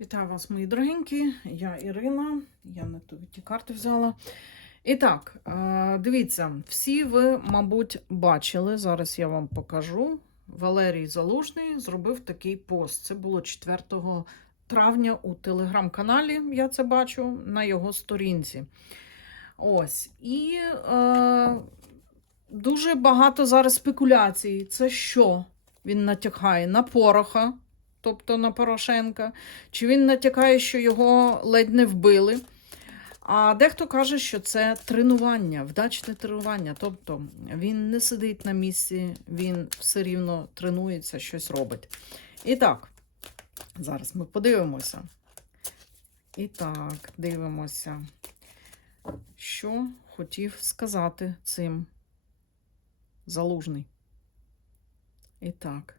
Вітаю вас, мої дорогенькі. Я Ірина. Я не ту ті карти взяла. І так, е, дивіться, всі ви, мабуть, бачили. Зараз я вам покажу. Валерій Залужний зробив такий пост. Це було 4 травня у телеграм-каналі. Я це бачу на його сторінці. Ось. І е, дуже багато зараз спекуляцій. Це що? Він натякає на пороха, тобто на Порошенка. Чи він натякає, що його ледь не вбили? А дехто каже, що це тренування, вдачне тренування. Тобто він не сидить на місці, він все рівно тренується, щось робить. І так, зараз ми подивимося. І так, дивимося, що хотів сказати цим залужний. І так,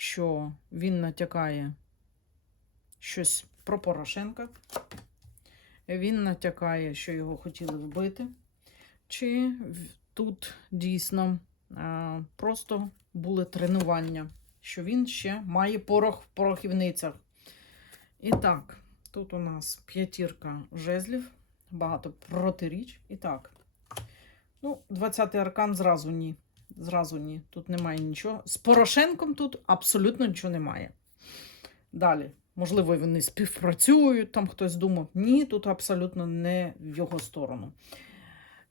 що він натякає щось про Порошенка. Він натякає, що його хотіли вбити. Чи тут дійсно а, просто були тренування, що він ще має порох в порохівницях. І так, тут у нас п'ятірка жезлів, багато протиріч. І так, ну, 20-й аркан зразу ні. Зразу ні. Тут немає нічого. З Порошенком тут абсолютно нічого немає. Далі. Можливо, вони співпрацюють, там хтось думав. Ні, тут абсолютно не в його сторону.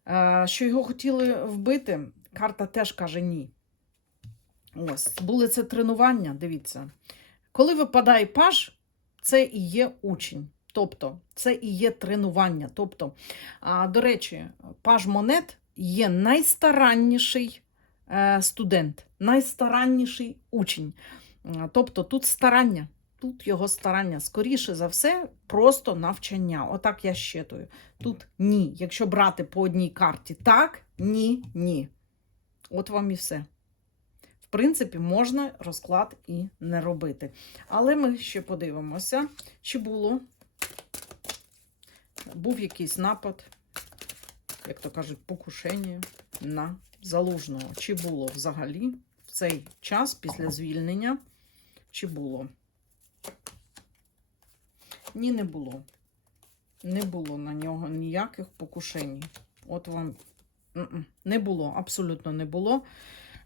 Е, Що його хотіли вбити, карта теж каже ні. Ось, були це тренування, дивіться. Коли випадає паж, це і є учень. Тобто, це і є тренування. Тобто, до речі, паж монет є найстаранніший студент, найстаранніший учень. Е, Тобто тут старання, тут його старання. Скоріше за все, просто навчання. Отак я щитую. Тут ні. Якщо брати по одній карті так, ні, ні. От вам і все. В принципі, можна розклад і не робити. Але ми ще подивимося, чи було. Був якийсь напад, як то кажуть, покушення на залужного. Чи було взагалі в цей час після звільнення? Чи було? Ні, не було. Не було на нього ніяких покушень. От вам не було, абсолютно не було.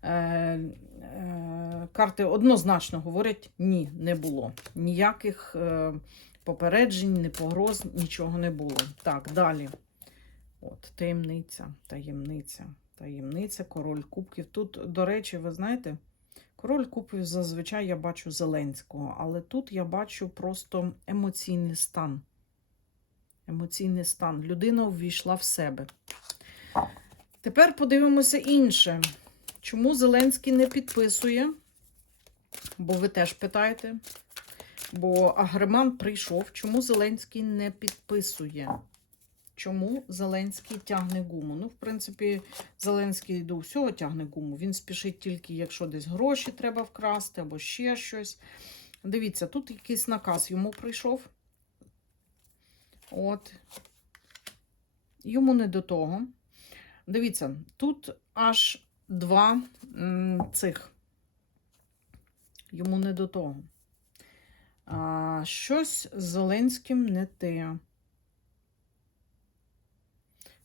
Е, е, карти однозначно говорять: ні, не було. Ніяких е, попереджень, не погроз, нічого не було. Так, далі. От, таємниця, таємниця, таємниця, король кубків. Тут, до речі, ви знаєте, король кубків зазвичай я бачу Зеленського, але тут я бачу просто емоційний стан. Емоційний стан. Людина увійшла в себе. Тепер подивимося інше. Чому Зеленський не підписує? Бо ви теж питаєте. Бо Агреман прийшов. Чому Зеленський не підписує? Чому Зеленський тягне гуму? Ну, в принципі, Зеленський до всього тягне гуму. Він спішить тільки, якщо десь гроші треба вкрасти або ще щось. Дивіться, тут якийсь наказ йому прийшов. От. Йому не до того. Дивіться, тут аж два цих. Йому не до того. А, щось з Зеленським не те.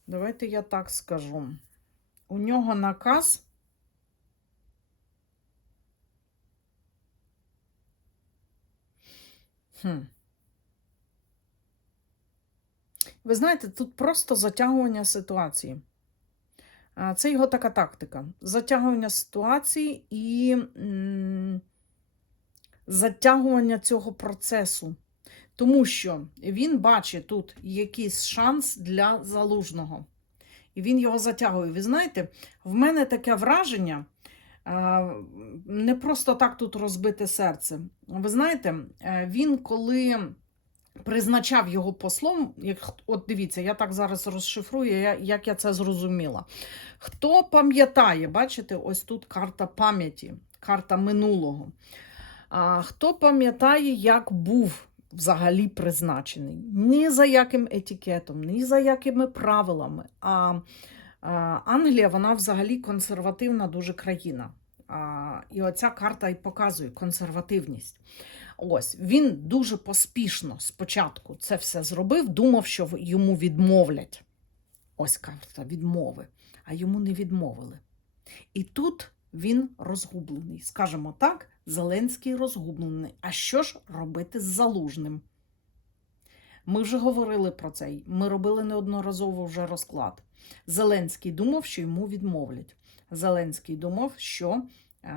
Давайте я так скажу. У нього наказ. Хм. Ви знаєте, тут просто затягування ситуації. Це його така тактика. Затягування ситуації і затягування цього процесу. Тому що він бачить тут якийсь шанс для залужного. І він його затягує. Ви знаєте, в мене таке враження. Не просто так тут розбите серце. Ви знаєте, е, він коли призначав його послом, як, от дивіться, я так зараз розшифрую, як я це зрозуміла. Хто пам'ятає, бачите, ось тут карта пам'яті, карта минулого. Хто пам'ятає, як був взагалі призначений? Ні за яким етикетом, ні за якими правилами. А, Англія, вона взагалі консервативна дуже країна. А, і оця карта і показує консервативність. Ось він дуже поспішно спочатку це все зробив, думав, що йому відмовлять. Ось карта відмови, а йому не відмовили. І тут він розгублений. Скажемо так, Зеленський розгублений. А що ж робити з залужним? Ми вже говорили про це. Ми робили неодноразово вже розклад. Зеленський думав, що йому відмовлять. Зеленський думав, що е,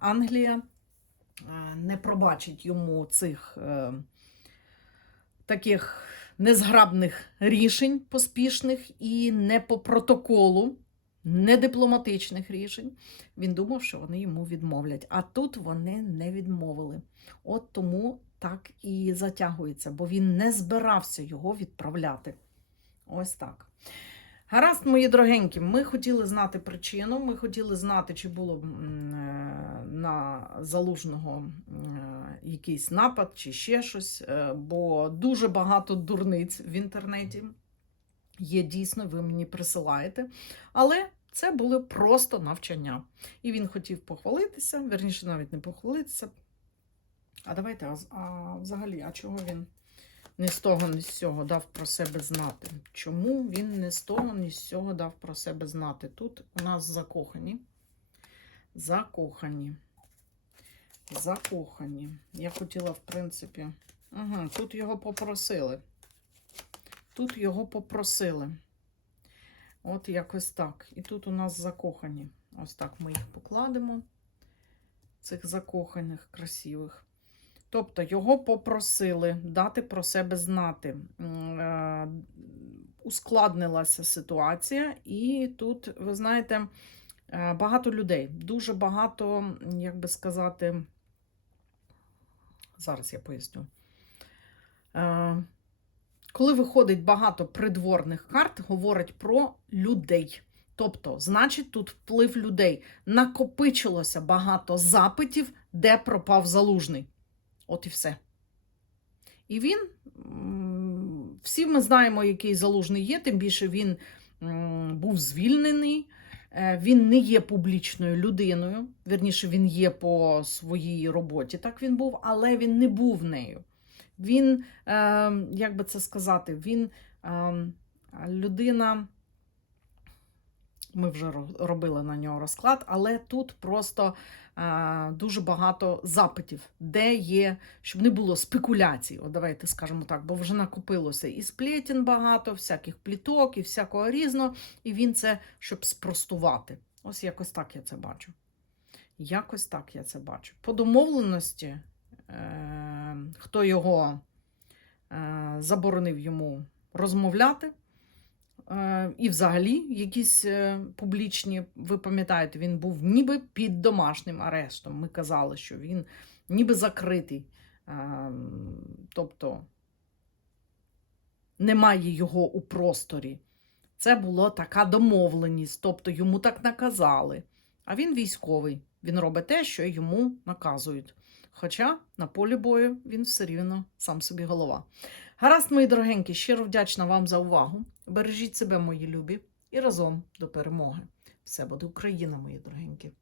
Англія е, не пробачить йому цих е, таких незграбних рішень поспішних і не по протоколу, не дипломатичних рішень. Він думав, що вони йому відмовлять. А тут вони не відмовили. От тому так і затягується, бо він не збирався його відправляти. Ось так. Гаразд, мої дорогенькі, ми хотіли знати причину. Ми хотіли знати, чи було е, на залужного е, якийсь напад, чи ще щось. е, Бо дуже багато дурниць в інтернеті є дійсно, ви мені присилаєте. Але це були просто навчання. І він хотів похвалитися, верніше, навіть не похвалитися. А давайте, а, а взагалі, а чого він ні з того, ні з цього дав про себе знати? Чому він не з того, ні з цього дав про себе знати? Тут у нас закохані. Закохані. Закохані. Я хотіла, в принципі. Угу, тут його попросили. Тут його попросили. От якось так. І тут у нас закохані. Ось так ми їх покладемо. Цих закоханих, красивих. Тобто його попросили дати про себе знати. Е, Ускладнилася ситуація, і тут, ви знаєте, е, багато людей, дуже багато, як би сказати, зараз я поясню. Коли виходить багато придворних карт, говорить про людей. Тобто, значить, тут вплив людей. Накопичилося багато запитів, де пропав залужний. От і все. І він, всі ми знаємо, який залужний є, тим більше він був звільнений. Е, Він не є публічною людиною. Вірніше, він є по своїй роботі. Так він був, але він не був нею. Він, е, як би це сказати, він е, людина. Ми вже робили на нього розклад, але тут просто е, дуже багато запитів, де є, щоб не було спекуляцій. От давайте скажемо так, бо вже накопилося і сплетін багато, всяких пліток і всякого різного. І він це щоб спростувати. Ось якось так я це бачу. Якось так я це бачу. По домовленості, хто його е, заборонив йому розмовляти. Е, І взагалі, якісь е, публічні, ви пам'ятаєте, він був ніби під домашнім арештом. Ми казали, що він ніби закритий. Е, Тобто немає його у просторі. Це була така домовленість, тобто йому так наказали. А він військовий, він робить те, що йому наказують. Хоча на полі бою він все рівно сам собі голова. Гаразд, мої дорогенькі, щиро вдячна вам за увагу. Бережіть себе, мої любі, і разом до перемоги. Все буде Україна, мої дорогенькі.